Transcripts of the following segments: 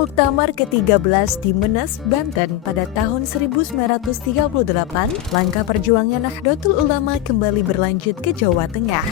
Muktamar ke-13 di Menes, Banten pada tahun 1938, langkah perjuangan Nahdlatul Ulama kembali berlanjut ke Jawa Tengah.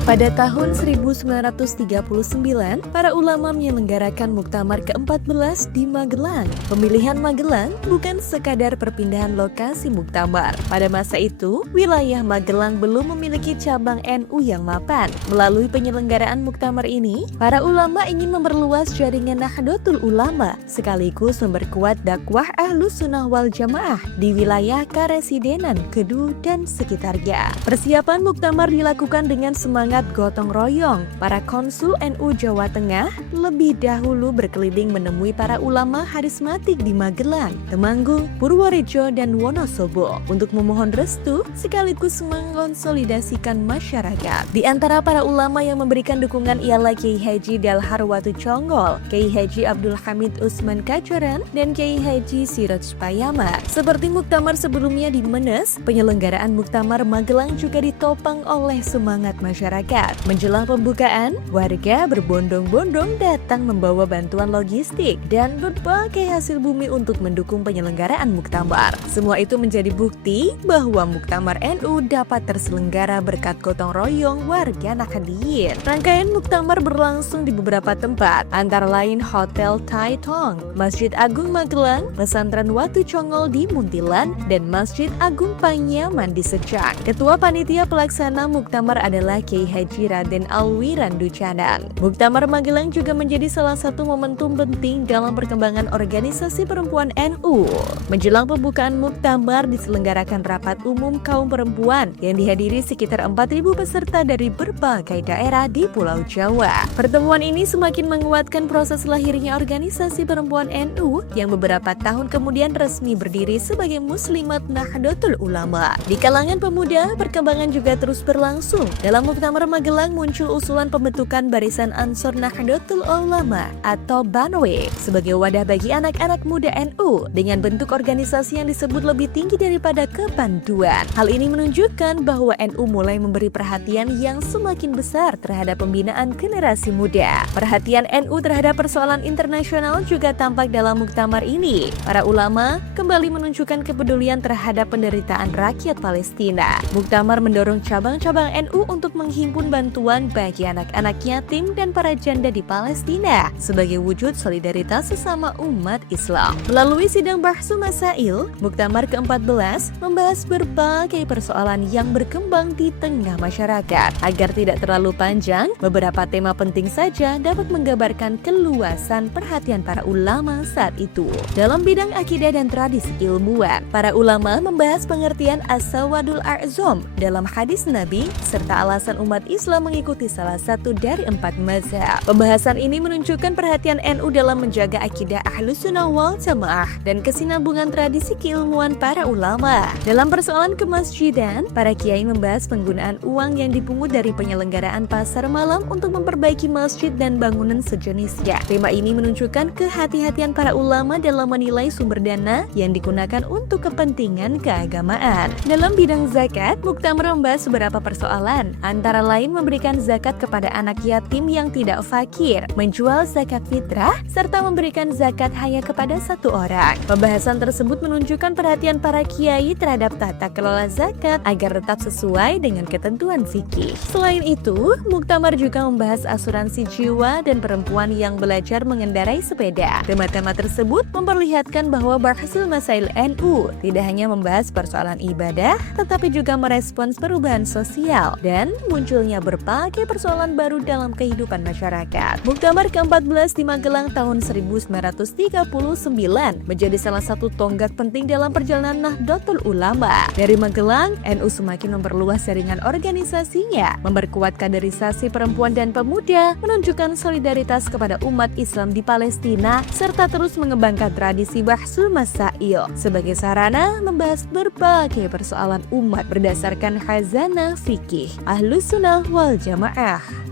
Pada tahun 1939, para ulama menyelenggarakan Muktamar ke-14 di Magelang. Pemilihan Magelang bukan sekadar perpindahan lokasi Muktamar. Pada masa itu, wilayah Magelang belum memiliki cabang NU yang mapan. Melalui penyelenggaraan Muktamar ini, para ulama ingin memperluas jaringan Nahdlatul Ulama, sekaligus memperkuat dakwah Ahlus Sunnah wal Jamaah di wilayah Karesidenan, Kedu, dan sekitarnya. Persiapan Muktamar dilakukan dengan semangat gotong royong. Para konsul NU Jawa Tengah lebih dahulu berkeliling menemui para ulama harismatik di Magelang, Temanggung, Purworejo, dan Wonosobo untuk memohon restu sekaligus mengonsolidasikan masyarakat. Di antara para ulama yang memberikan dukungan ialah Kiai Haji Dalhar Watu Conggol, Kiai Haji Abdul Hamid Usman Kacoran, dan Kiai Haji Siroj Payama. Seperti Muktamar sebelumnya di Menes, penyelenggaraan Muktamar Magelang juga ditopang oleh semangat masyarakat. Menjelang pembukaan, warga berbondong-bondong datang membawa bantuan logistik dan berbagai hasil bumi untuk mendukung penyelenggaraan Muktamar. Semua itu menjadi bukti bahwa Muktamar NU dapat terselenggara berkat gotong royong warga Nahdliyin. Rangkaian Muktamar berlangsung di beberapa tempat, antara lain Hotel Tai Tong, Masjid Agung Magelang, Pesantren Watu Conggol di Muntilan, dan Masjid Agung Panyaman di Secang. Ketua Panitia Pelaksana Muktamar adalah Kiai Haji Raden Alwi Randu Canan. Muktamar Magelang juga menjadi salah satu momentum penting dalam perkembangan organisasi perempuan NU. Menjelang pembukaan Muktamar diselenggarakan rapat umum kaum perempuan yang dihadiri sekitar 4.000 peserta dari berbagai daerah di Pulau Jawa. Pertemuan ini semakin menguatkan proses lahirnya organisasi perempuan NU yang beberapa tahun kemudian resmi berdiri sebagai Muslimat Nahdlatul Ulama. Di kalangan pemuda, perkembangan juga terus berlangsung. Dalam Muktamar Magelang muncul usulan pembentukan Barisan Ansor Nahdlatul Ulama atau BANW sebagai wadah bagi anak-anak muda NU dengan bentuk organisasi yang disebut lebih tinggi daripada kepanduan. Hal ini menunjukkan bahwa NU mulai memberi perhatian yang semakin besar terhadap pembinaan generasi muda. Perhatian NU terhadap persoalan internasional juga tampak dalam Muktamar ini. Para ulama kembali menunjukkan kepedulian terhadap penderitaan rakyat Palestina. Muktamar mendorong cabang-cabang NU untuk menghimpun bantuan bagi anak-anak yatim dan para janda di Palestina sebagai wujud solidaritas sesama umat Islam. Melalui sidang Bahsu Masail, Muktamar ke-14 membahas berbagai persoalan yang berkembang di tengah masyarakat. Agar tidak terlalu panjang, beberapa tema penting saja dapat menggambarkan keluasan perhatian para ulama saat itu. Dalam bidang akidah dan tradisi ilmuwan, para ulama membahas pengertian as-sawadul a'zam dalam hadis Nabi serta alasan umat Islam mengikuti salah satu dari 4 mazhab. Pembahasan ini menunjukkan perhatian NU dalam menjaga akidah Ahlus Sunnah wal Jamaah dan kesinambungan tradisi keilmuan para ulama. Dalam persoalan kemasjidan, para kiai membahas penggunaan uang yang dipungut dari penyelenggaraan pasar malam untuk memperbaiki masjid dan bangunan sejenisnya. Tema ini menunjukkan kehati-hatian para ulama dalam menilai sumber dana yang digunakan untuk kepentingan keagamaan. Dalam bidang zakat, Muktamar membahas beberapa persoalan, antara lain memberikan zakat kepada anak yatim yang tidak fakir, menjual zakat fitrah, serta memberikan zakat hanya kepada satu orang. Pembahasan tersebut menunjukkan perhatian para kiai terhadap tata kelola zakat agar tetap sesuai dengan ketentuan fikih. Selain itu, Muktamar juga membahas asuransi jiwa dan perempuan yang belajar mengendarai sepeda. Tema-tema tersebut memperlihatkan bahwa Bahsul Masail NU tidak hanya membahas persoalan ibadah, tetapi juga merespons perubahan sosial dan munculnya berbagai persoalan baru dalam kehidupan masyarakat. Muktamar ke-14 di Magelang tahun 1939 menjadi salah satu tonggak penting dalam perjalanan Nahdlatul Ulama. Dari Magelang, NU semakin memperluas jaringan organisasinya, memperkuat kaderisasi perempuan dan pemuda, menunjukkan solidaritas kepada umat Islam di Palestina, serta terus mengembangkan tradisi Bahsul Masail sebagai sarana membahas berbagai persoalan umat berdasarkan khazanah fikih Ahlus Sunnah wal Jamaah.